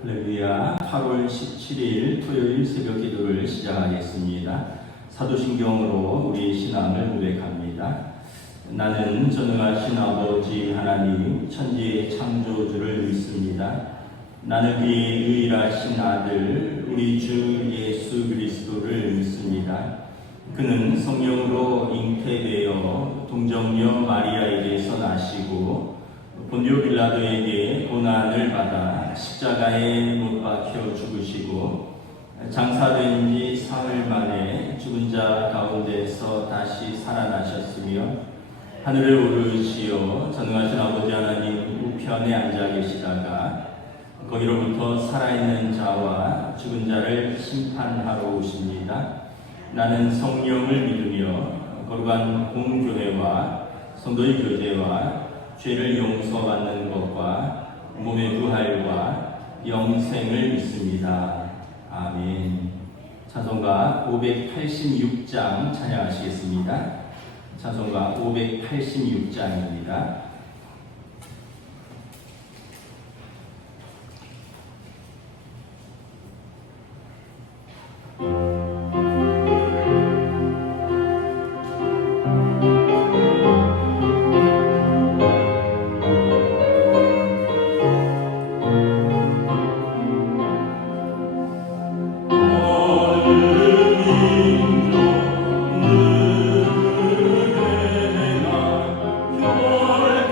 할렐루야. 8월 17일 토요일 새벽 기도를 시작하겠습니다. 사도신경으로 우리 신앙을 고백합니다. 나는 전능하신 아버지 하나님 천지의 창조주를 믿습니다. 나는 그의 유일하신 아들 우리 주 예수 그리스도를 믿습니다. 그는 성령으로 잉태되어 동정녀 마리아에게서 나시고 본디오 빌라도에게 고난을 받아 십자가에 못 박혀 죽으시고 장사된 지 사흘 만에 죽은 자 가운데서 다시 살아나셨으며 하늘에 오르시어 전능하신 아버지 하나님 우편에 앉아 계시다가 거기로부터 살아있는 자와 죽은 자를 심판하러 오십니다. 나는 성령을 믿으며 거룩한 공교회와 성도의 교제와 죄를 용서받는 것과 몸의 부활과 영생을 믿습니다. 아멘. 찬송가 586장 찬양하시겠습니다. 찬송가 586장입니다. 별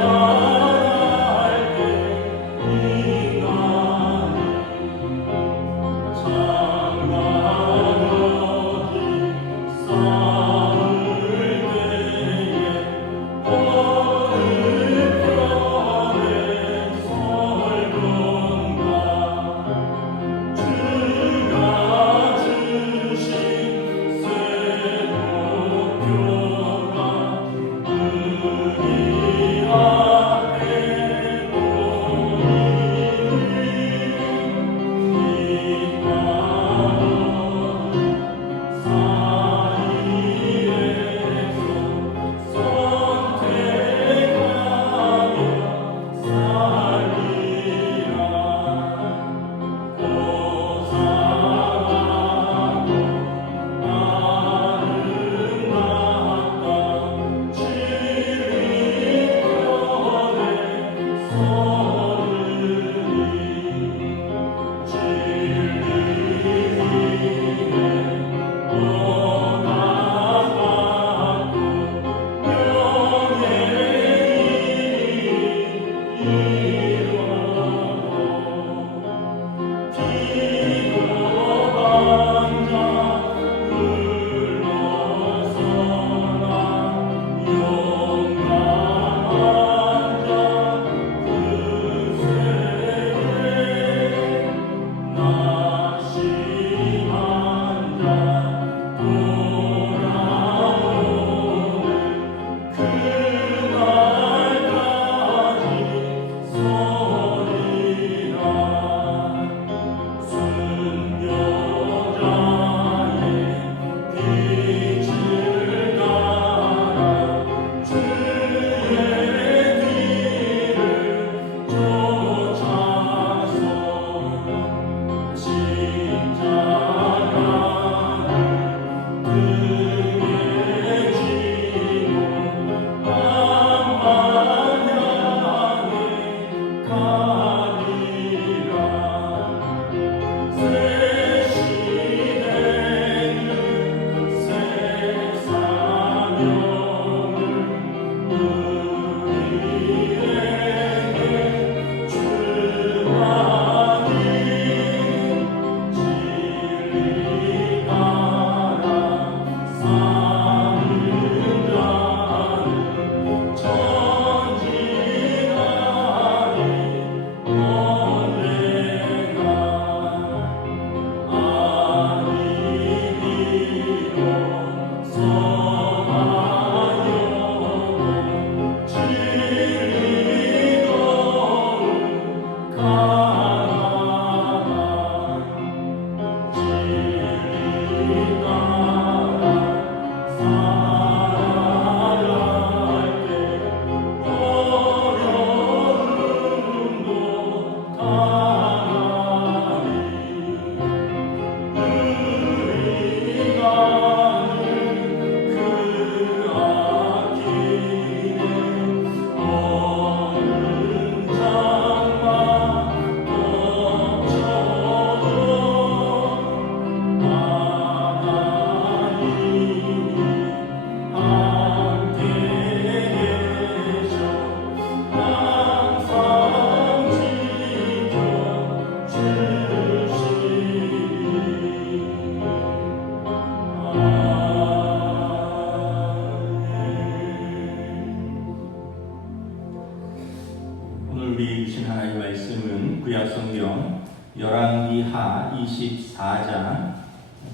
구약성경 열왕기하 24장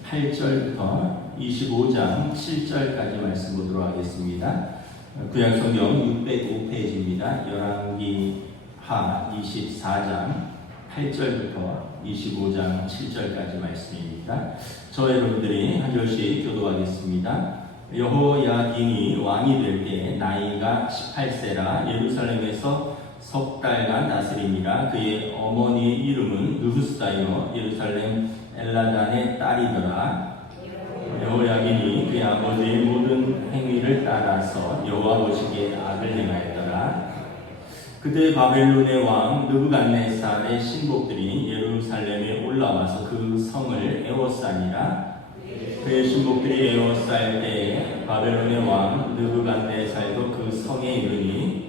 8절부터 25장 7절까지 말씀 보도록 하겠습니다. 구약성경 605페이지입니다. 열왕기하 24장 8절부터 25장 7절까지 말씀입니다. 저 여러분들이 한 절씩 교도하겠습니다. 여호야긴이 왕이 될 때 나이가 18세라 예루살렘에서 석 달간 다스리니라. 그의 어머니의 이름은 느후스다요 예루살렘 엘라단의 딸이더라. 여호야긴이 그의 아버지의 모든 행위를 따라서 여호와 보시기에 악을 행하였더라. 그때 바벨론의 왕 느부갓네살의 신복들이 예루살렘에 올라와서 그 성을 에워싸니라. 그의 신복들이 에워쌀 때에 바벨론의 왕 느부갓네살도 그 성에 이르니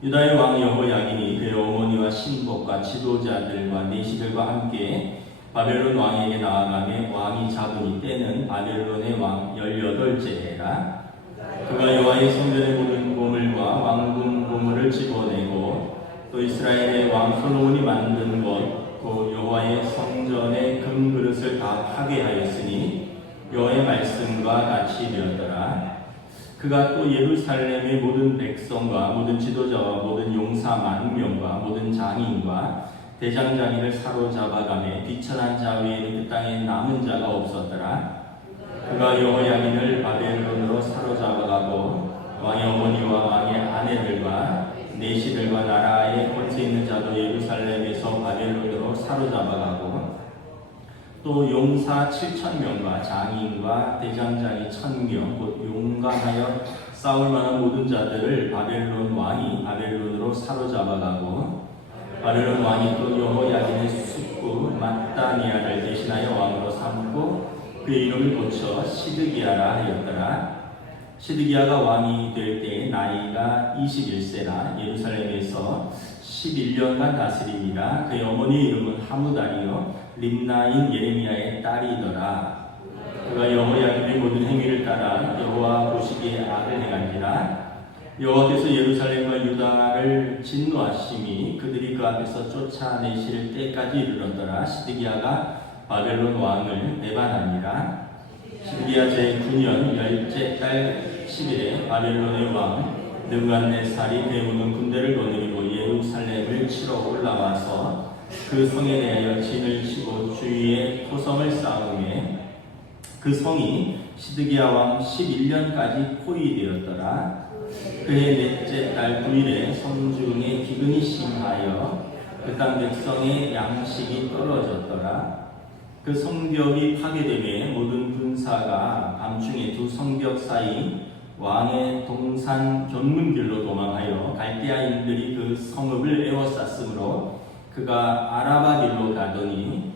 유다의 왕 여호야긴이 그의 어머니와 신복과 지도자들과 내시들과 함께 바벨론 왕에게 나아가며 왕이 잡은 이때는 바벨론의 왕 18째 해라. 그가 여호와의 성전의 모든 보물과 왕궁 보물을 집어내고 또 이스라엘의 왕 솔로몬이 만든 것 곧 여호와의 성전의 금그릇을 다 파괴하였으니 여호와의 말씀과 같이 되었더라. 그가 또 예루살렘의 모든 백성과 모든 지도자와 모든 용사 10,000명과 모든 장인과 대장장이를 사로잡아가며 비천한 자 외에는 그 땅에 남은 자가 없었더라. 그가 여호야긴을 바벨론으로 사로잡아가고 왕의 어머니와 왕의 아내들과 내시들과 나라에 권세 있는 자도 예루살렘에서 바벨론으로 사로잡아가고 또 용사 7,000명과 장인과 대장장이 1,000명 곧 용감하여 싸울 만한 모든 자들을 바벨론 왕이 바벨론으로 사로잡아가고 바벨론 왕이 또 여호야긴의 숙부 matthania를 대신하여 왕으로 삼고 그의 이름을 고쳐 시드기야라 하였더라. 시드기야가 왕이 될 때 나이가 21세라 예루살렘에서 11년간 다스리니라. 그의 어머니 이름은 하무달이요 림나인 예레미야의 딸이더라. 그가 여호야긴의 모든 행위를 따라 여호와 보시기에 악을 행한지라. 여호와께서 예루살렘과 유다를 진노하심이 그들이 그 앞에서 쫓아내실 때까지 이르렀더라. 시드기야가 바벨론 왕을 배반하니라. 시드기야 제9년 10째 달 10일에 바벨론의 왕 느부갓네살이 그의 모든 군대를 거느리고 예루살렘을 치러 올라와서 그 성에 대하여 진을 치고 주위에 토성을 쌓으매 그 성이 시드기야 왕 11년까지 포위되었더라. 그의 넷째 달 9일에 성중에 기근이 심하여 그 땅 백성의 양식이 떨어졌더라. 그 성벽이 파괴되매 모든 군사가 밤중에 두 성벽 사이 왕의 동산 견문길로 도망하여 갈대아인들이 그 성읍을 에워쌌으므로 그가 아라바 길로 가더니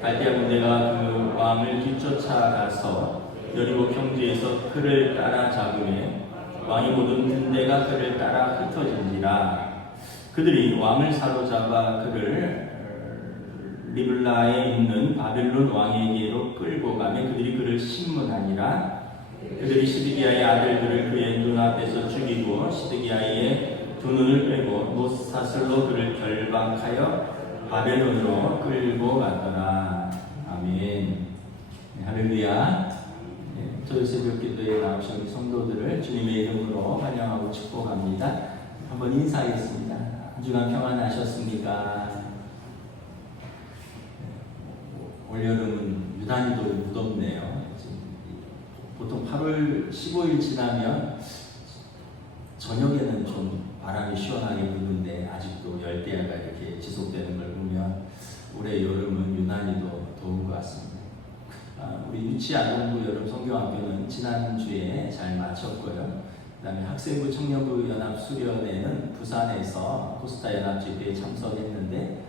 갈대아 군대가 그 왕을 뒤쫓아가서 여리고 평지에서 그를 따라잡으며 왕의 모든 군대가 그를 따라 흩어진지라. 그들이 왕을 사로잡아 그를 리블라에 있는 바벨론 왕에게로 끌고 가며 그들이 그를 심문하니라. 그들이 시드기야의 아들들을 그의 눈앞에서 죽이고 시드기야의 두 눈을 빼고 못사슬로 그를 결박하여 바벨론으로 끌고 갔더라. 아멘. 네, 할렐루야. 네, 저희 새벽 기도에 나오신 성도들을 주님의 이름으로 환영하고 축복합니다. 한번 인사하겠습니다. 한 주간 평안하셨습니까? 올여름은 유난히도 무덥네요. 보통 8월 15일 지나면 저녁에는 좀 바람이 시원하게 부는데 아직도 열대야가 이렇게 지속되는 걸 보면 올해 여름은 유난히도 더운 것 같습니다. 우리 유치아동부 여름 성경학교는 지난주에 잘 마쳤고요. 그 다음에 학생부 청년부 연합 수련회는 부산에서 포스타 연합 집회에 참석했는데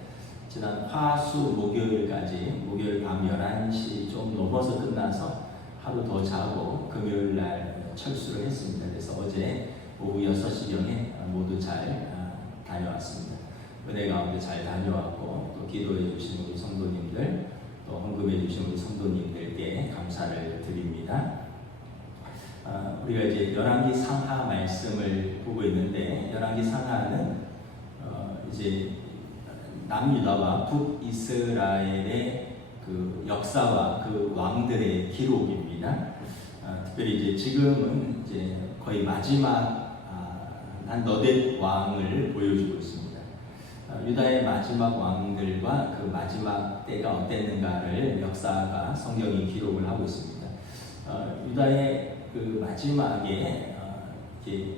지난 화수 목요일까지 목요일 밤 11시 좀 넘어서 끝나서 하루 더 자고 금요일 날 철수를 했습니다. 그래서 어제 오후 6시경에 모두 잘 다녀왔습니다. 은혜 가운데 잘 다녀왔고 또 기도해 주신 우리 성도님들 또 헌금해 주신 우리 성도님들께 감사를 드립니다. 우리가 이제 열왕기 상하 말씀을 보고 있는데 열왕기 상하는 이제 남유다와 북이스라엘의 그 역사와 그 왕들의 기록입니다. 특별히 이제 지금은 이제 거의 마지막 한 너댓 왕을 보여주고 있습니다. 유다의 마지막 왕들과 그 마지막 때가 어땠는가를 역사가 성경이 기록을 하고 있습니다. 유다의 그 마지막에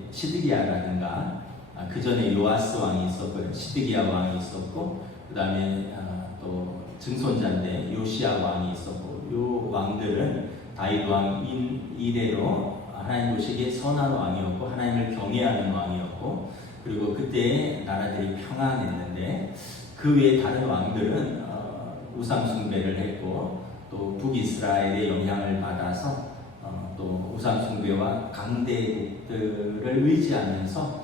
시드기야라든가 그 전에 요아스 왕이 있었고 시드기야 왕이 있었고 그 다음에 또 증손자인데 요시야 왕이 있었고 요 왕들은 다윗 왕 이래로 하나님 보시기에 선한 왕이었고 하나님을 경외하는 왕이었고 그리고 그때 나라들이 평안했는데 그 외에 다른 왕들은 우상 숭배를 했고 또 북이스라엘의 영향을 받아서 또 우상 숭배와 강대국들을 의지하면서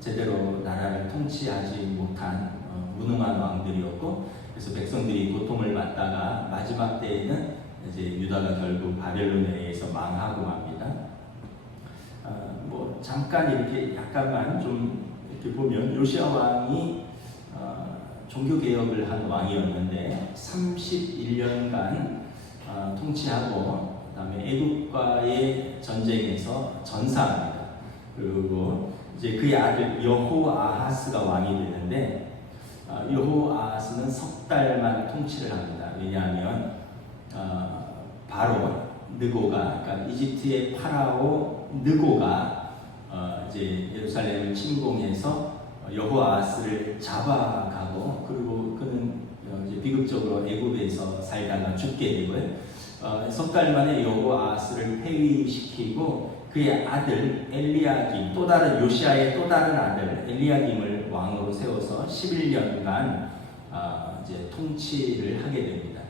제대로 나라를 통치하지 못한 무능한 왕들이었고 그래서 백성들이 고통을 받다가 마지막 때에는 이제 유다가 결국 바벨론에 의해서 망하고 맙니다. 뭐 잠깐 이렇게 약간만 좀 이렇게 보면 요시야 왕이 종교 개혁을 한 왕이었는데 31년간 통치하고 그다음에 애국과의 전쟁에서 전사합니다. 그리고 이제 그의 아들 여호아하스가 왕이 되는데 여호아하스는 석 달만 통치를 합니다. 왜냐하면 바로 느고가 그러니까 이집트의 파라오 느고가 이제 예루살렘을 침공해서 여호아하스를 잡아가고 그리고 그는 이제 비극적으로 애굽에서 살다가 죽게 되고요. 석 달 만에 여호아하스를 폐위시키고 그의 아들 엘리야김 또 다른 요시아의 또 다른 아들 엘리야김을 왕으로 세워서 11년간 이제 통치를 하게 됩니다.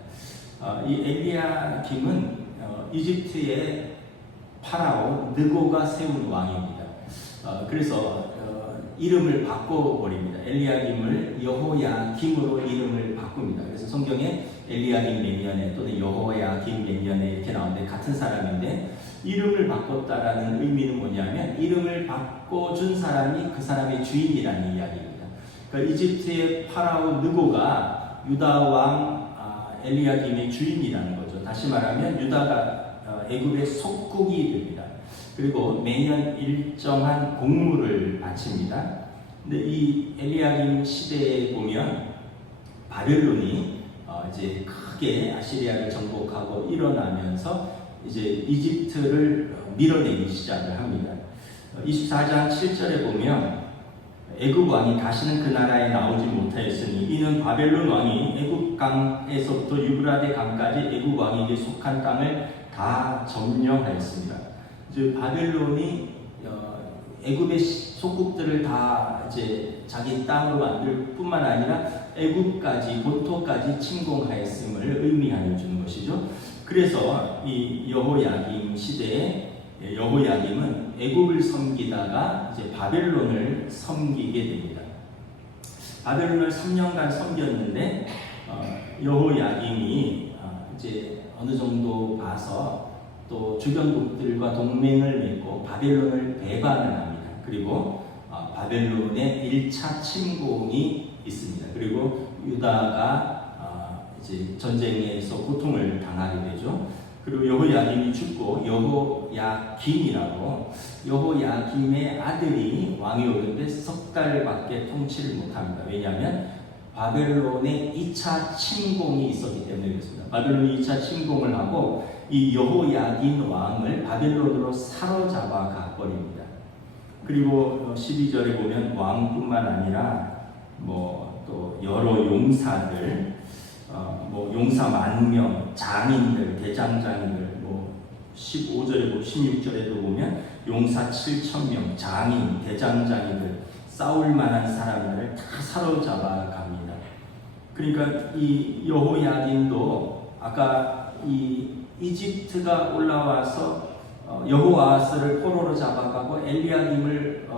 이 엘리야김은 이집트의 파라오 느고가 세운 왕입니다. 그래서 이름을 바꿔버립니다. 엘리야김을 여호야김으로 이름을 바꿉니다. 그래서 성경에 엘리야김 몇 년에 또는 여호야김 몇 년에 이렇게 나오는데 같은 사람인데 이름을 바꿨다라는 의미는 뭐냐면 이름을 바꿔준 사람이 그 사람의 주인이라는 이야기입니다. 그러니까 이집트의 파라오 느고가 유다 왕 엘리야김의 주인이라는 거죠. 다시 말하면 유다가 애굽의 속국이 됩니다. 그리고 매년 일정한 공물을 바칩니다. 근데 이 엘리야김 시대에 보면 바벨론이 이제 크게 아시리아를 정복하고 일어나면서 이제 이집트를 밀어내기 시작을 합니다. 24장 7절에 보면 애굽 왕이 다시는 그 나라에 나오지 못하였으니 이는 바벨론 왕이 애굽 강에서부터 유브라데 강까지 애굽 왕에게 속한 땅을 다 점령하였습니다. 이제 바벨론이 애굽의 속국들을 다 이제 자기 땅으로 만들 뿐만 아니라 애굽까지 본토까지 침공하였음을 의미하여 주는 것이죠. 그래서 이 여호야김 시대에 여호야김은 애굽을 섬기다가 이제 바벨론을 섬기게 됩니다. 바벨론을 3년간 섬겼는데 여호야김이 이제 어느 정도 봐서 또 주변국들과 동맹을 맺고 바벨론을 배반을 합니다. 그리고 바벨론의 1차 침공이 있습니다. 그리고 유다가 이제 전쟁에서 고통을 당하게 되죠. 그리고 여호야김이 죽고 여호야김이라고 여호야김의 아들이 왕이 오는데 석 달밖에 통치를 못합니다. 왜냐하면 바벨론의 2차 침공이 있었기 때문에 그렇습니다. 바벨론이 2차 침공을 하고 이 여호야김 왕을 바벨론으로 사로잡아 가버립니다. 그리고 12절에 보면 왕뿐만 아니라 또 여러 용사들, 용사 10,000명, 장인들, 대장장이들, 15절에 16절에도 보면 용사 7,000명, 장인, 대장장이들, 싸울 만한 사람들을 다 사로잡아 갑니다. 그러니까 이 여호야김도 아까 이 이집트가 올라와서 여호아하스를 포로로 잡아가고 엘리야김을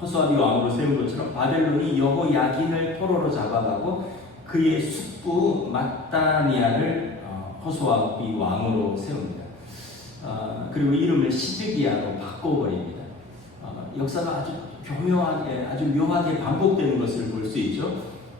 호수아비 왕으로 세운 것처럼 바벨론이 여호야김을 포로로 잡아가고 그의 숙부 matthaniah를 호수아비 왕으로 세웁니다. 그리고 이름을 시드기야로 바꿔버립니다. 역사가 아주 교묘하게, 아주 묘하게 반복되는 것을 볼 수 있죠.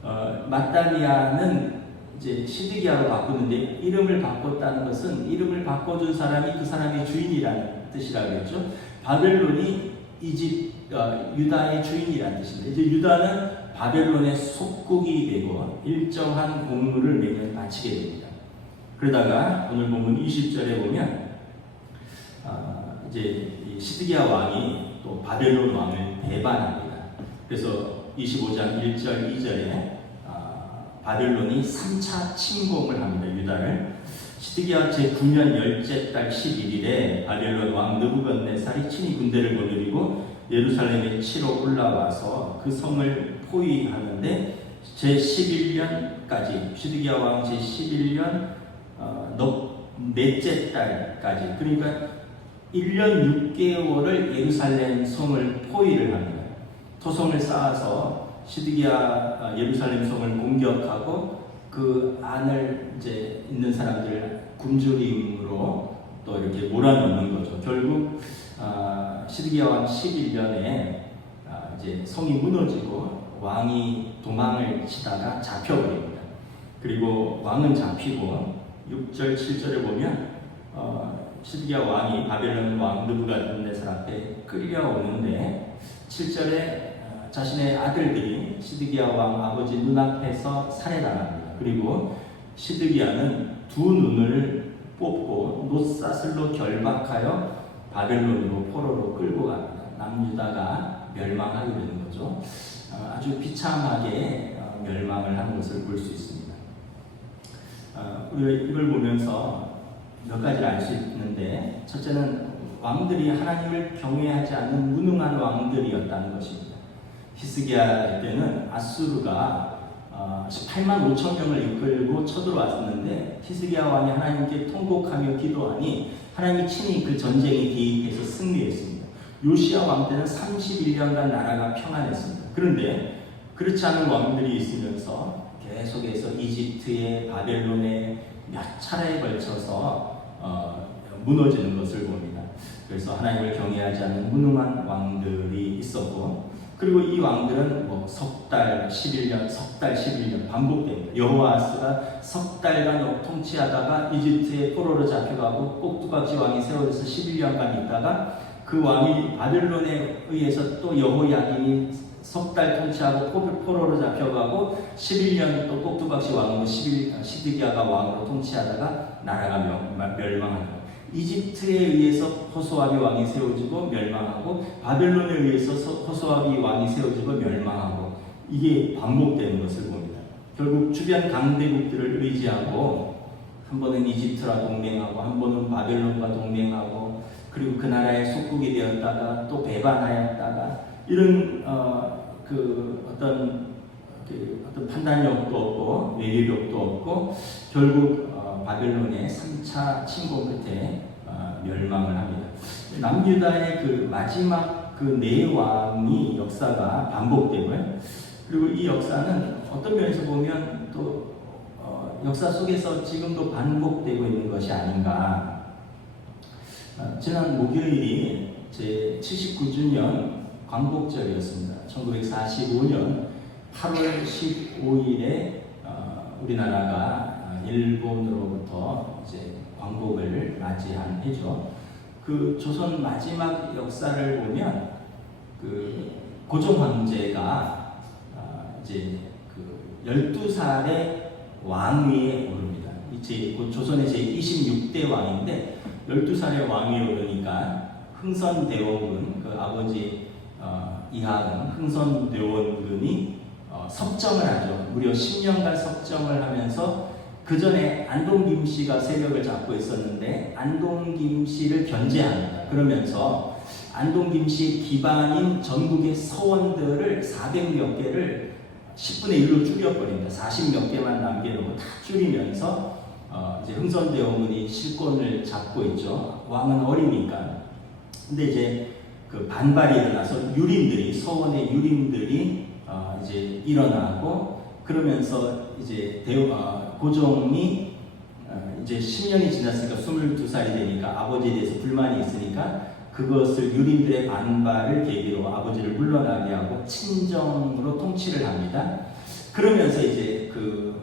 마따니아는 이제 시드기야로 바꾸는데 이름을 바꿨다는 것은 이름을 바꿔준 사람이 그 사람의 주인이라는 뜻이라고 했죠. 바벨론이 유다의 주인이라는 뜻입니다. 이제 유다는 바벨론의 속국이 되고 일정한 공물을 매년 바치게 됩니다. 그러다가 오늘 본문 20절에 보면 이제 시드기야 왕이 또 바벨론 왕을 배반합니다. 그래서 25장 1절 2절에 바벨론이 3차 침공을 합니다. 유다를. 시드기야 제9년 열째 달 11일에 바벨론 왕 느부갓네살이 친히 군대를 거느리고 예루살렘에 치러 올라와서 그 성을 포위하는데 제11년까지 시드기야 왕 제11년 넷째 달까지, 그러니까 1년 6개월을 예루살렘 성을 포위를 합니다. 토성을 쌓아서 시드기야 예루살렘 성을 공격하고 그 안을 이제 있는 사람들 굶주림으로 또 이렇게 몰아넣는 거죠. 결국 시드기야 왕 11년에 이제 성이 무너지고 왕이 도망을 치다가 잡혀버립니다. 그리고 왕은 잡히고 6절 7절에 보면 시드기야 왕이 바벨론 왕 느부갓네살 앞에 끌려오는데 7절에 자신의 아들들이 시드기야 왕 아버지 눈앞에서 살해당합니다. 그리고 시드기야는 두 눈을 뽑고 놋사슬로 결박하여 바벨론으로 포로로 끌고 갑니다. 남유다가 멸망하게 되는 거죠. 아주 비참하게 멸망을 하는 것을 볼 수 있습니다. 우리가 이걸 보면서 몇 가지를 알 수 있는데, 첫째는 왕들이 하나님을 경외하지 않는 무능한 왕들이었다는 것입니다. 히스기야 때는 아수르가 18만 5천 명을 이끌고 쳐들어왔었는데 히스기야 왕이 하나님께 통곡하며 기도하니 하나님이 친히 그 전쟁에 개입해서 승리했습니다. 요시야 왕 때는 31년간 나라가 평안했습니다. 그런데 그렇지 않은 왕들이 있으면서 계속해서 이집트에 바벨론에 몇 차례에 걸쳐서 무너지는 것을 봅니다. 그래서 하나님을 경외하지 않는 무능한 왕들이 있었고, 그리고 이 왕들은 석 달 11년 반복됩니다. 여호아스가 석 달간 통치하다가 이집트에 포로로 잡혀가고 꼭두각시 왕이 세워져서 11년간 있다가 그 왕이 바벨론에 의해서 또 여호야김이 석 달 통치하고 포로로 잡혀가고 11년 또 꼭두각시 왕으로 시드기야가 왕으로 통치하다가 나라가 멸망합니다. 이집트에 의해서 호소아비 왕이 세워지고 멸망하고 바벨론에 의해서 호소아비 왕이 세워지고 멸망하고, 이게 반복되는 것을 봅니다. 결국 주변 강대국들을 의지하고 한 번은 이집트와 동맹하고 한 번은 바벨론과 동맹하고, 그리고 그 나라의 속국이 되었다가 또 배반하였다가, 이런 어떤 판단력도 없고 외교력도 없고 결국 바벨론의 3차 침공 끝에 멸망을 합니다. 남유다의 그 마지막 그 네 왕이 역사가 반복되고요. 그리고 이 역사는 어떤 면에서 보면 또 역사 속에서 지금도 반복되고 있는 것이 아닌가. 지난 목요일이 제 79주년 광복절이었습니다. 1945년 8월 15일에 우리나라가 일본으로부터 이제 광복을 맞이한 해죠. 그 조선 마지막 역사를 보면 그 고종 황제가 이제 그 12살의 왕위에 오릅니다. 이제 조선의 제 26대 왕인데 12살의 왕위에 오르니까 흥선대원군, 그 아버지 이하은 흥선대원군이 섭정을 하죠. 무려 10년간 섭정을 하면서 그 전에 안동 김씨가 세력을 잡고 있었는데 안동 김씨를 견제합니다. 그러면서 안동 김씨 기반인 전국의 서원들을 400몇 개를 10분의 1로 줄여버립니다. 40몇 개만 남겨놓고 다 줄이면서 이제 흥선대원군이 실권을 잡고 있죠. 왕은 어리니까. 근데 이제 그 반발이 일어나서 유림들이, 서원의 유림들이 이제 일어나고, 그러면서 이제 고종이 이제 10년이 지났으니까 22살이 되니까 아버지에 대해서 불만이 있으니까 그것을 유림들의 반발을 계기로 아버지를 물러나게 하고 친정으로 통치를 합니다. 그러면서 이제 그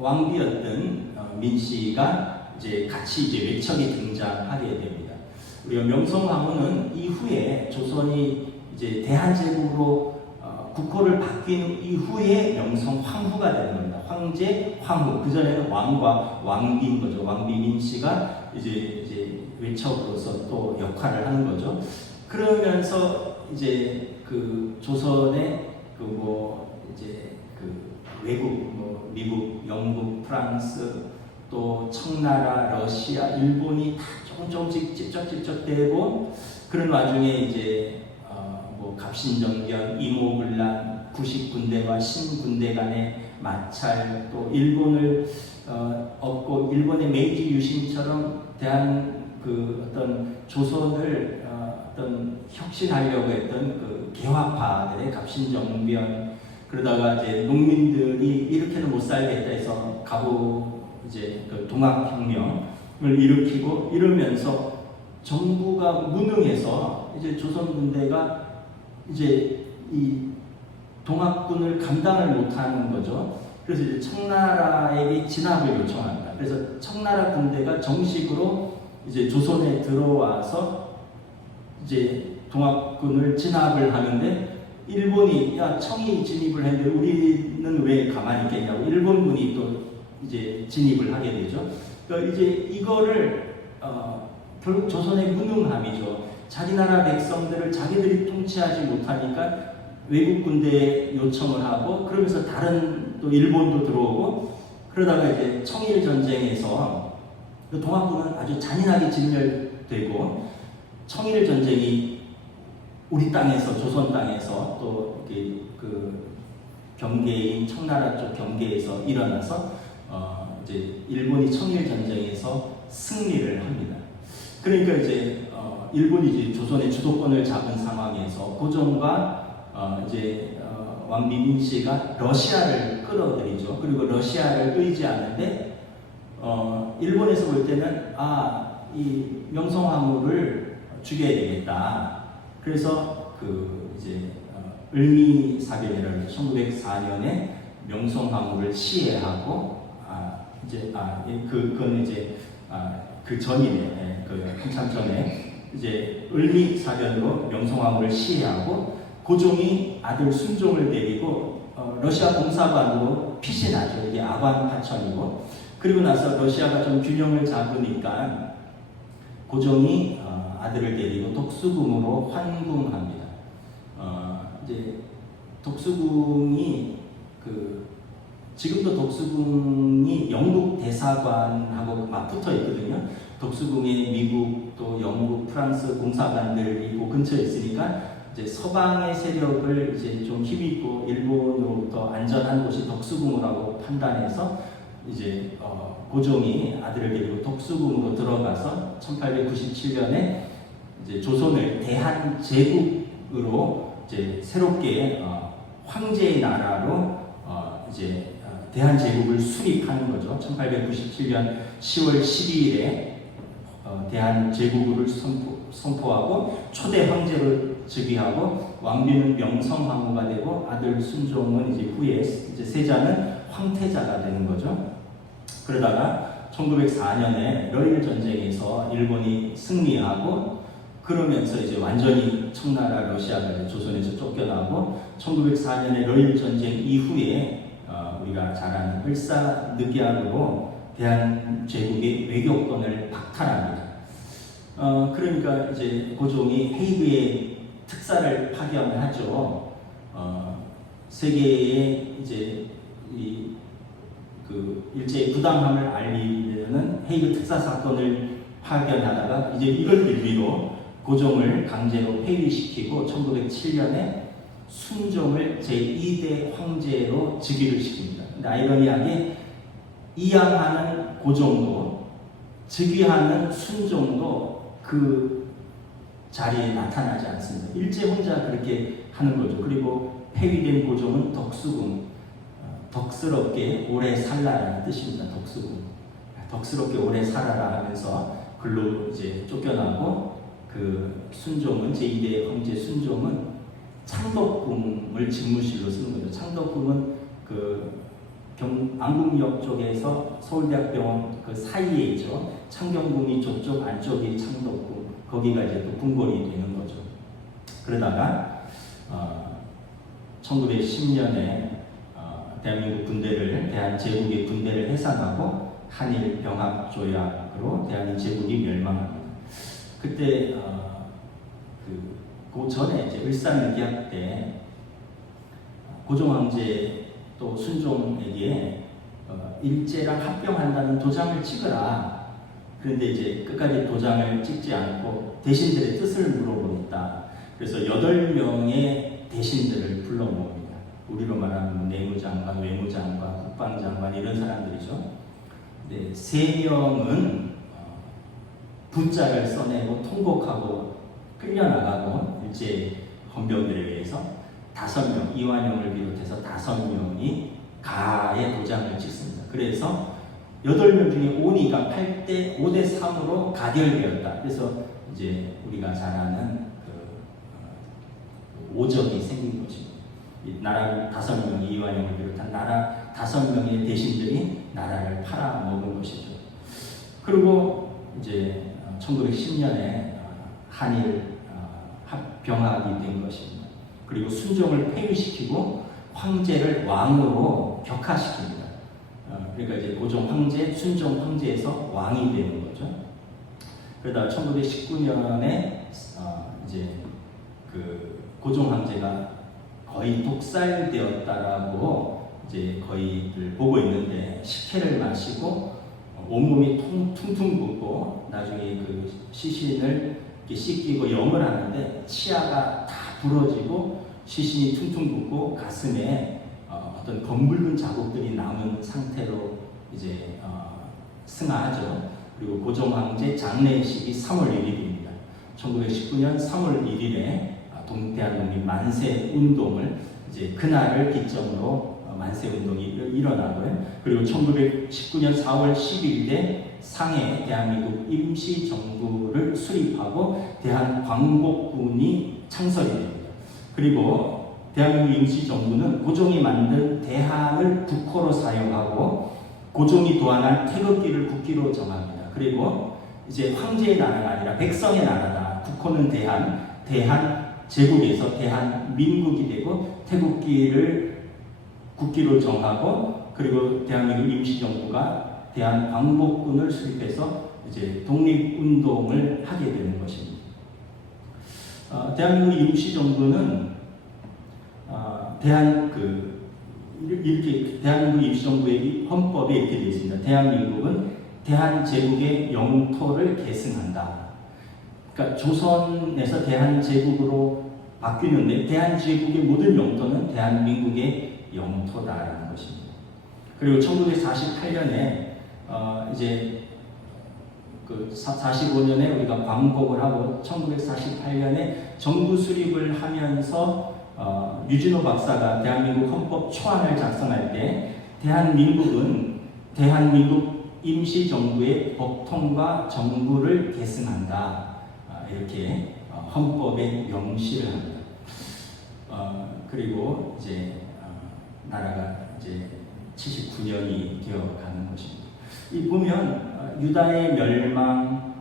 왕비였던 민씨가 이제 같이 이제 외척이 등장하게 됩니다. 우리가 명성황후는 이후에 조선이 이제 대한제국으로 국호를 바뀐 이후에 명성황후가 되는 겁니다. 황제, 황후. 그 전에는 왕과 왕비인 거죠. 왕비 민씨가 이제 외척으로서 또 역할을 하는 거죠. 그러면서 이제 그 조선의 이제 외국 미국, 영국, 프랑스, 또 청나라, 러시아, 일본이 다 조금씩 찝쩍찝쩍되고 그런 와중에 이제 갑신정변, 이모군란, 구식군대와 신군대 간의 마찰, 또 일본을 얻고 일본의 메이지 유신처럼 대한 그 어떤 조선을 어떤 혁신하려고 했던 그 개화파들의 갑신정변, 그러다가 이제 농민들이 이렇게는 못 살겠다 해서 이제 그 동학혁명을 일으키고 이러면서 정부가 무능해서 이제 조선 군대가 이제 이 동학군을 감당을 못하는 거죠. 그래서 이제 청나라에게 진압을 요청합니다. 그래서 청나라 군대가 정식으로 이제 조선에 들어와서 이제 동학군을 진압을 하는데 일본이 청이 진입을 했는데 우리는 왜 가만히 있겠냐고 일본군이 또 이제 진입을 하게 되죠. 그러니까 이제 이거를 결국 조선의 무능함이죠. 자기 나라 백성들을 자기들이 통치하지 못하니까 외국 군대에 요청을 하고 그러면서 다른 또 일본도 들어오고 그러다가 이제 청일 전쟁에서 그 동학군은 아주 잔인하게 진멸되고 청일 전쟁이 우리 땅에서 조선 땅에서 또 그 경계인 청나라 쪽 경계에서 일어나서 이제 일본이 청일 전쟁에서 승리를 합니다. 그러니까 이제 일본이 이제 조선의 주도권을 잡은 상황에서 고종과 이제 왕비 민씨가 러시아를 끌어들이죠. 그리고 러시아를 의지하는데 일본에서 볼 때는 이 명성황후를 죽여야 되겠다. 그래서 이제 을미사변이라는 1904년에 명성황후를 시해하고 그건 이제 그 전이네. 한참 전에 이제 을미사변으로 명성황후를 시해하고 고종이 아들 순종을 데리고 러시아 공사관으로 피신하죠. 이게 아관파천이고 그리고 나서 러시아가 좀 균형을 잡으니까 고종이 아들을 데리고 독수궁으로 환궁합니다. 이제 독수궁이 지금도 독수궁이 영국 대사관하고 맞붙어 있거든요. 독수궁에 미국 또 영국, 프랑스 공사관들이 그 근처에 있으니까 이제 서방의 세력을 이제 좀 힘있고 일본으로부터 안전한 곳이 독수궁이라고 판단해서 이제 고종이 아들을 데리고 독수궁으로 들어가서 1897년에 이제 조선을 대한제국으로 이제 새롭게 황제의 나라로 이제 대한제국을 수립하는 거죠. 1897년 10월 12일에 대한제국을 선포하고 초대 황제로 즉위하고 왕비는 명성황후가 되고 아들 순종은 이제 후에 이제 세자는 황태자가 되는 거죠. 그러다가 1904년에 러일 전쟁에서 일본이 승리하고 그러면서 이제 완전히 청나라 러시아가 조선에서 쫓겨나고 1904년에 러일 전쟁 이후에 우리가 잘 아는 을사늑약으로 대한제국의 외교권을 박탈합니다. 그러니까 이제 고종이 헤이그에 특사를 파견하죠. 세계에 이제 일제의 부당함을 알리려는 헤이그 특사 사건을 파견하다가 이제 이걸 빌미로 고종을 강제로 폐위시키고 1907년에 순종을 제2대 황제로 즉위를 시킵니다. 근데 아이러니하게 이양하는 고종도 즉위하는 순종도 그 자리에 나타나지 않습니다. 일제 혼자 그렇게 하는 거죠. 그리고 폐위된 고종은 덕수궁, 덕스럽게 오래 살라라는 뜻입니다. 덕수궁, 덕스럽게 오래 살아라 하면서 글로 이제 쫓겨나고 그 순종은 제2대 황제 순종은 창덕궁을 집무실로 쓰는 거죠. 창덕궁은 안국역 쪽에서 서울대학병원 그 사이에 있죠. 창경궁이 저쪽, 안쪽이 창덕궁, 거기가 이제 또 궁궐이 되는 거죠. 그러다가 1910년에 대한민국 군대를, 대한제국의 군대를 해산하고 한일 병합 조약으로 대한민국 제국이 멸망합니다. 그때 그 전에 이제 을사늑약 때 고종 황제 또 순종에게 일제랑 합병한다는 도장을 찍으라. 그런데 이제 끝까지 도장을 찍지 않고 대신들의 뜻을 물어보겠다. 그래서 8명의 대신들을 불러 모읍니다. 우리로 말하면 내무장관, 외무장관, 국방장관 이런 사람들이죠. 네, 3명은 분자를 써내고 통곡하고 끌려나가고 일제 헌병들에 의해서 5명, 이완용을 비롯해서 5명이 가에 도장을 찍습니다. 그래서 8명 중에 5니까 5대 3으로 가결되었다. 그래서 이제 우리가 잘 아는 오적이 생긴 것입니다. 나라 5명이, 이완용을 비롯한 나라 5명의 대신들이 나라를 팔아먹은 것이죠. 그리고 이제 1910년에 한일 병합이 된 것입니다. 그리고 순종을 폐위시키고 황제를 왕으로 격하시킵니다. 그러니까 이제 고종 황제, 순종 황제에서 왕이 되는 거죠. 그러다 1919년에 이제 그 고종 황제가 거의 독살되었다라고 이제 거의들 보고 있는데 식혜를 마시고 온몸이 퉁퉁 붓고 나중에 그 시신을 이렇게 씻기고 염을 하는데 치아가 다 부러지고 시신이 퉁퉁 붓고 가슴에 어떤 검붉은 자국들이 남은 상태로 이제 승하하죠. 그리고 고종 황제 장례식이 3월 1일입니다. 1919년 3월 1일에 대한독립 만세 운동을 이제 그날을 기점으로 만세 운동이 일어나고요. 그리고 1919년 4월 10일에 상해 대한민국 임시정부를 수립하고 대한광복군이 창설이 됩니다. 그리고 대한민국 임시정부는 고종이 만든 대한을 국호로 사용하고 고종이 도안한 태극기를 국기로 정합니다. 그리고 이제 황제의 나라가 아니라 백성의 나라다. 국호는 대한 제국에서 대한민국이 되고 태극기를 국기로 정하고 그리고 대한민국 임시정부가 대한광복군을 수립해서 이제 독립운동을 하게 되는 것입니다. 대한민국 임시정부는 대한민국 임시정부의 헌법에 이렇게 되어 있습니다. 대한민국은 대한제국의 영토를 계승한다. 그러니까 조선에서 대한제국으로 바뀌는데 대한제국의 모든 영토는 대한민국의 영토다라는 것입니다. 그리고 1948년에 이제 그 45년에 우리가 광복을 하고 1948년에 정부 수립을 하면서 유진호 박사가 대한민국 헌법 초안을 작성할 때 대한민국은 대한민국 임시정부의 법통과 정부를 계승한다. 이렇게 헌법에 명시를 합니다. 그리고 이제 나라가 이제 79년이 되어가는 것입니다. 이 보면 유다의 멸망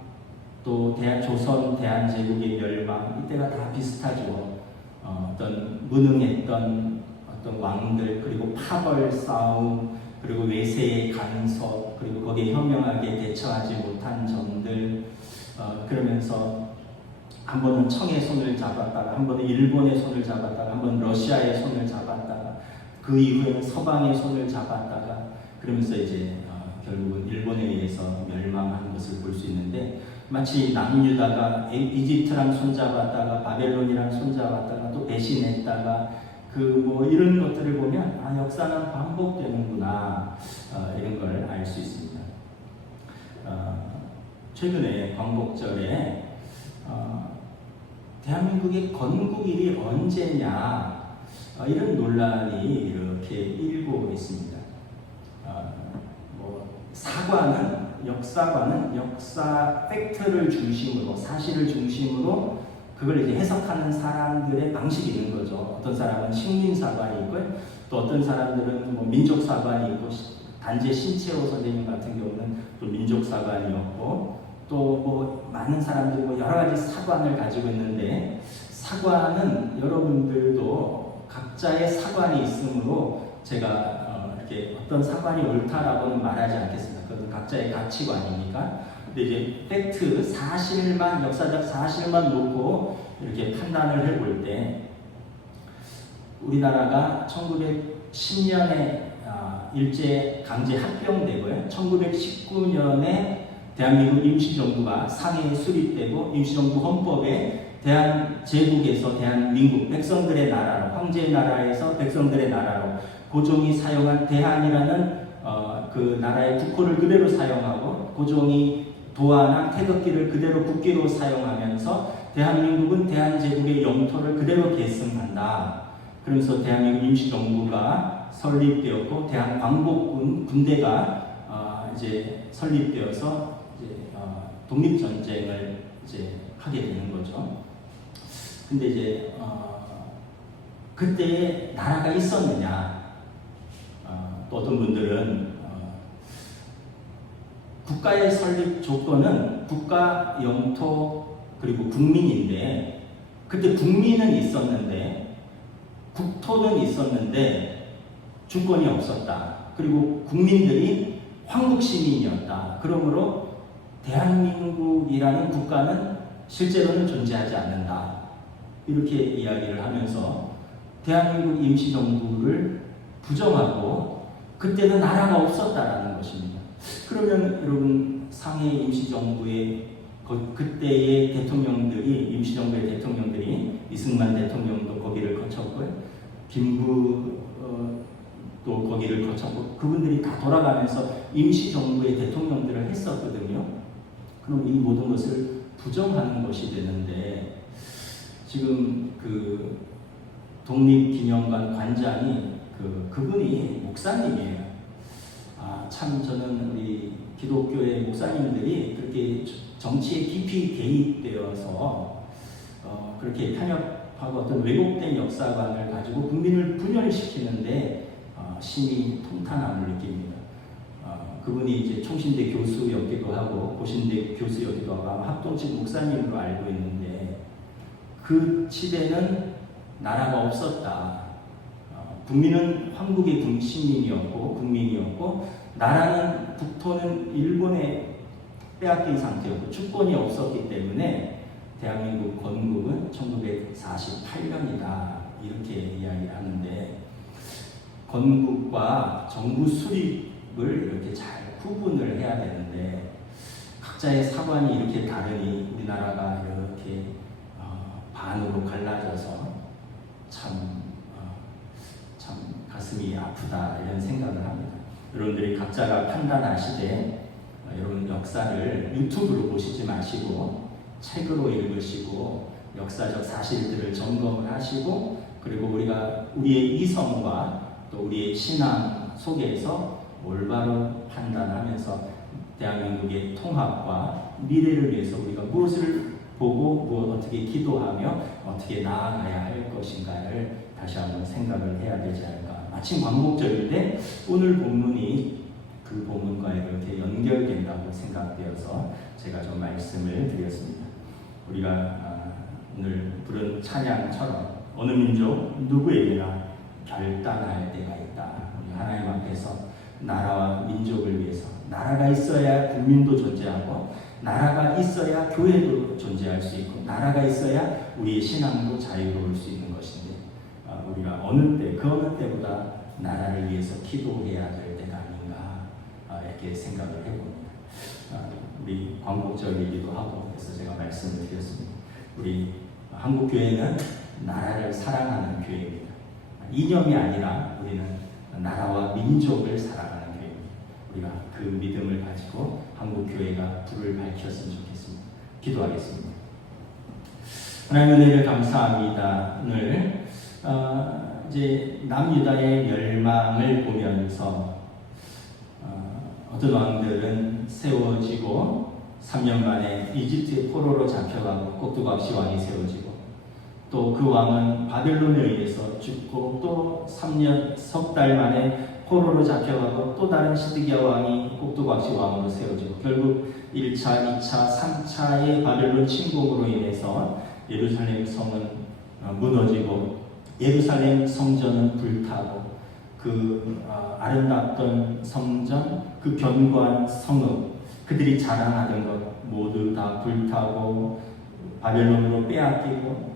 또 조선 대한제국의 멸망 이때가 다 비슷하죠. 어떤 무능했던 어떤 왕들 그리고 파벌 싸움 그리고 외세의 간섭 그리고 거기에 현명하게 대처하지 못한 점들 그러면서 한 번은 청의 손을 잡았다가 한 번은 일본의 손을 잡았다가 한 번은 러시아의 손을 잡았다가 그 이후에는 서방의 손을 잡았다가 그러면서 이제 결국은 일본에 의해서 멸망한 것을 볼 수 있는데 마치 남유다가 이집트랑 손잡았다가 바벨론이랑 손잡았다가 또 배신했다가 뭐 이런 것들을 보면 역사는 반복되는구나 이런 걸 알 수 있습니다. 최근에 광복절에 대한민국의 건국일이 언제냐 이런 논란이 이렇게 일고 있습니다. 역사관은 역사 팩트를 중심으로 사실을 중심으로 그걸 이제 해석하는 사람들의 방식이 있는 거죠. 어떤 사람은 식민사관이 있고요. 또 어떤 사람들은 뭐 민족사관이 있고 단재 신채호 선생님 같은 경우는 또 민족사관이었고 또 뭐 많은 사람들이 뭐 여러 가지 사관을 가지고 있는데 사관은 여러분들도 각자의 사관이 있으므로 제가 이렇게 어떤 사관이 옳다라고는 말하지 않겠습니다. 그건 각자의 가치관이니까. 근데 이제 팩트, 사실만, 역사적 사실만 놓고 이렇게 판단을 해볼 때 우리나라가 1910년에 일제 강제 합병되고요. 1919년에 대한민국 임시정부가 상해에 수립되고 임시정부 헌법에 대한제국에서 대한민국 백성들의 나라로, 황제의 나라에서 백성들의 나라로 고종이 사용한 대한이라는 그 나라의 국호를 그대로 사용하고 고종이 도하나 태극기를 그대로 국기로 사용하면서 대한민국은 대한제국의 영토를 그대로 계승한다. 그러면서 대한민국 임시정부가 설립되었고 대한광복군 군대가 이제 설립되어서 이제 독립전쟁을 이제 하게 되는 거죠. 근데 이제 그때에 나라가 있었느냐? 또 어떤 분들은 국가의 설립 조건은 국가, 영토, 그리고 국민인데 그때 국민은 있었는데 국토는 있었는데 주권이 없었다. 그리고 국민들이 황국 시민이었다. 그러므로 대한민국이라는 국가는 실제로는 존재하지 않는다. 이렇게 이야기를 하면서 대한민국 임시정부를 부정하고 그때는 나라가 없었다라는 것입니다. 그러면 여러분 상해 임시정부의 그때의 대통령들이 임시정부의 대통령들이 이승만 대통령도 거기를 거쳤고요. 김구 또 거기를 거쳤고 그분들이 다 돌아가면서 임시정부의 대통령들을 했었거든요. 그럼 이 모든 것을 부정하는 것이 되는데 지금 그 독립기념관 관장이 그분이 목사님이에요. 참 저는 우리 기독교의 목사님들이 그렇게 정치에 깊이 개입되어서 그렇게 편협하고 어떤 왜곡된 역사관을 가지고 국민을 분열시키는데 심히 통탄함을 느낍니다. 그분이 이제 총신대 교수였기도 하고 고신대 교수였기도 하고 아마 합동측 목사님으로 알고 있는데 그 시대는 나라가 없었다. 국민은 황국의 시민이었고 국민이었고 나라는 국토는 일본에 빼앗긴 상태였고 주권이 없었기 때문에 대한민국 건국은 1948년이다 이렇게 이야기하는데 건국과 정부 수립을 이렇게 잘 구분을 해야 되는데 각자의 사관이 이렇게 다르니 우리나라가 이렇게 반으로 갈라져서 참 가슴이 아프다 이런 생각을 합니다. 여러분들이 각자가 판단하시되 여러분 역사를 유튜브로 보시지 마시고 책으로 읽으시고 역사적 사실들을 점검을 하시고 그리고 우리가 우리의 이성과 또 우리의 신앙 속에서 올바로 판단하면서 대한민국의 통합과 미래를 위해서 우리가 무엇을 보고 어떻게 기도하며 어떻게 나아가야 할 것인가를 다시 한번 생각을 해야 되지 않을까. 마침 광복절인데 오늘 본문이 그 본문과 이렇게 연결된다고 생각되어서 제가 좀 말씀을 드렸습니다. 우리가 오늘 부른 찬양처럼 어느 민족 누구에게나 결단할 때가 있다. 우리 하나님 앞에서 나라와 민족을 위해서 나라가 있어야 국민도 존재하고 나라가 있어야 교회도 존재할 수 있고 나라가 있어야 우리의 신앙도 자유로울 수 있는 것인데 우리가 어느 때 그 어느 때보다 나라를 위해서 기도해야 될 때가 아닌가 이렇게 생각을 해봅니다. 우리 광복절이기도 하고 그래서 제가 말씀을 드렸습니다. 우리 한국교회는 나라를 사랑하는 교회입니다. 이념이 아니라 우리는 나라와 민족을 사랑하는 교회입니다. 우리가 그 믿음을 가지고 한국교회가 불을 밝혔으면 좋겠습니다. 기도하겠습니다. 하나님의 은혜를 감사합니다. 오늘 이제 남유다의 멸망을 보면서 어떤 왕들은 세워지고 3년 만에 이집트의 포로로 잡혀가고 꼭두각시 왕이 세워지고 또 그 왕은 바벨론에 의해서 죽고 또 3년 석 달 만에 포로로 잡혀가고 또 다른 시드기야 왕이 꼭두각시 왕으로 세워지고 결국 1차, 2차, 3차의 바벨론 침공으로 인해서 예루살렘 성은 무너지고 예루살렘 성전은 불타고 그 아름답던 성전, 그 견고한 성읍, 그들이 자랑하던 것 모두 다 불타고 바벨론으로 빼앗기고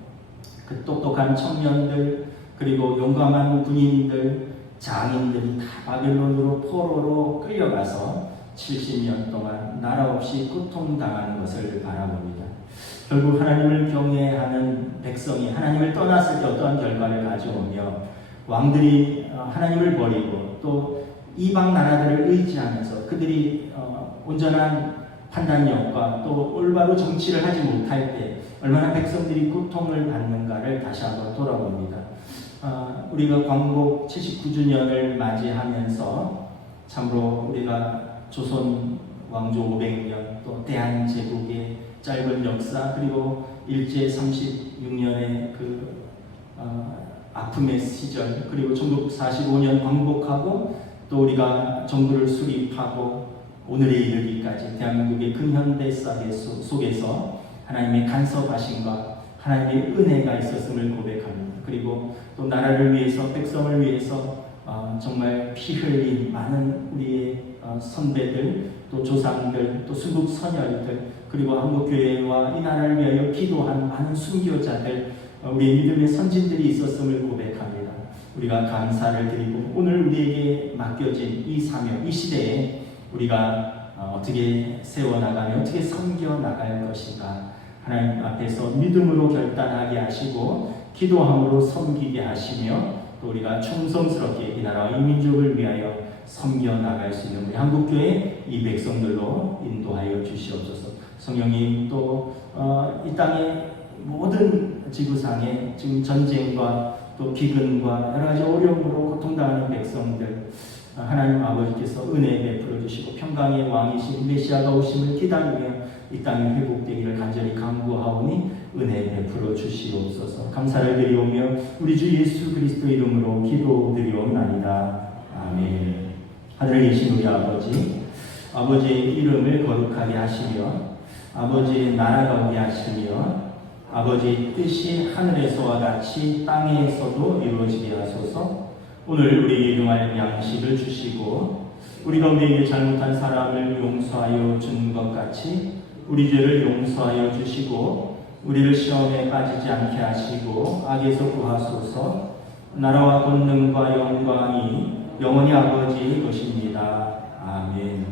그 똑똑한 청년들 그리고 용감한 군인들, 장인들이 다 바벨론으로 포로로 끌려가서 70년 동안 나라 없이 고통당하는 것을 바라봅니다. 결국 하나님을 경외하는 백성이 하나님을 떠났을 때 어떠한 결과를 가져오며 왕들이 하나님을 버리고 또 이방 나라들을 의지하면서 그들이 온전한 판단력과 또 올바로 정치를 하지 못할 때 얼마나 백성들이 고통을 받는가를 다시 한번 돌아봅니다. 우리가 광복 79주년을 맞이하면서 참으로 우리가 조선 왕조 500년 또 대한제국의 짧은 역사 그리고 일제 36년의 그 아픔의 시절 그리고 1945년 광복하고 또 우리가 정부를 수립하고 오늘에 이르기까지 대한민국의 근현대사 속에서 하나님의 간섭하심과 하나님의 은혜가 있었음을 고백합니다. 그리고 또 나라를 위해서 백성을 위해서 정말 피 흘린 많은 우리의 선배들 또 조상들 또 순국 선열들 그리고 한국교회와 이 나라를 위하여 기도한 많은 순교자들 우리의 믿음의 선진들이 있었음을 고백합니다. 우리가 감사를 드리고 오늘 우리에게 맡겨진 이 사명 이 시대에 우리가 어떻게 세워나가며 어떻게 섬겨나갈 것인가 하나님 앞에서 믿음으로 결단하게 하시고 기도함으로 섬기게 하시며 또 우리가 충성스럽게 이 나라와 이 민족을 위하여 섬겨나갈 수 있는 우리 한국교회 이 백성들로 인도하여 주시옵소서. 성령님 또 이 땅의 모든 지구상에 지금 전쟁과 또 기근과 여러 가지 어려움으로 고통당하는 백성들 하나님 아버지께서 은혜 베풀어 주시고 평강의 왕이신 메시아가 오심을 기다리며 이 땅이 회복되기를 간절히 간구하오니 은혜 베풀어 주시옵소서. 감사를 드리오며 우리 주 예수 그리스도 이름으로 기도드리옵나이다. 아멘. 하늘에 계신 우리 아버지, 아버지의 이름을 거룩하게 하시며 아버지의 나라가 오게 하시며 아버지의 뜻이 하늘에서와 같이 땅에서도 이루어지게 하소서. 오늘 우리에게 일용할 양식을 주시고 우리가 우리에게 잘못한 사람을 용서하여 준 것 같이 우리 죄를 용서하여 주시고 우리를 시험에 빠지지 않게 하시고 악에서 구하소서. 나라와 권능과 영광이 영원히 아버지의 것입니다. 아멘.